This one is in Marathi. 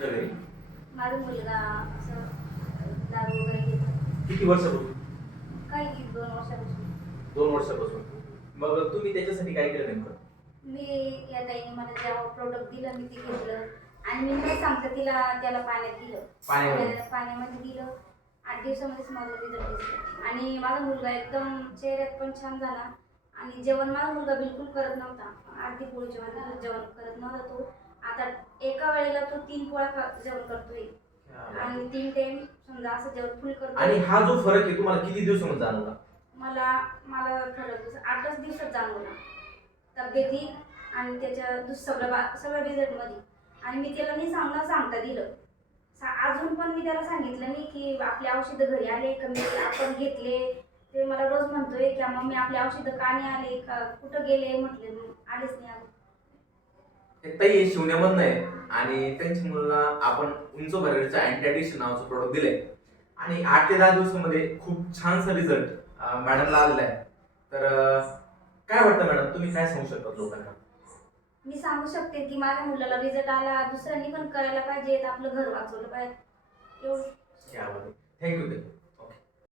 तुमच्या घरी? माझा मुलगा असं दारू वगैरे घेतो. किती वर्षापासून? काही 2 वर्षापासून. 2 वर्षापासून. मग तुम्ही त्याच्यासाठी काय केलं नेमकं? मी या ताईने मला जेव्हा प्रोडक्ट दिलं मी ते घेतलं आणि मी न सांगता त्याला पाण्यात दिलं. पाण्यामध्ये दिलं. 8 दिवसामध्येच मला रिझल्ट दिसला आणि माझा मुलगा एकदम चेहऱ्यात पण छान झाला आणि जेवण माझा मुलगा बिलकुल करत नव्हता. अर्धी पोळी जेवण करत नव्हता तो. आता एका वेळेला तो 3 पोळ्या जेवण करतोय आणि 3 टाइम समजा असं जेवण फुल करतोय. आणि हा जो फरक आहे तुम्हाला किती दिवसामध्ये जाणवला? मला फरक 8च दिवसात जाणवला. तब्येतीत आणि त्याच्या सगळ्या रिझल्टमध्ये. आणि मी त्याला नाही सांगता दिलं. अजून पण मी त्याला सांगितलं नाही की आपली औषधं घरी आले का मी आपण घेतले. ते मला रोज म्हणतोय की मम्मी आपली औषधं का नाही आले का कुठं गेले म्हटले आलेच नाही आले. एक ताई शिवण्यामधनं आहे आणि त्यांच्या मुलाला आपण उंच भरारीचं अँटी ॲडिक्शन नावाचं प्रोडक्ट दिलंय आणि 8 ते 10 दिवसामध्ये खूप छानसा रिझल्ट मॅडमला आलेला आहे. तर काय वाटतं मॅडम, तुम्ही काय सांगू शकता लोकांना? मी सांगू शकते की माझ्या मुलाला रिझल्ट आला, दुसऱ्यांनी पण करायला पाहिजे, आपलं घर वाचवलं पाहिजे एवढं. थँक्यू.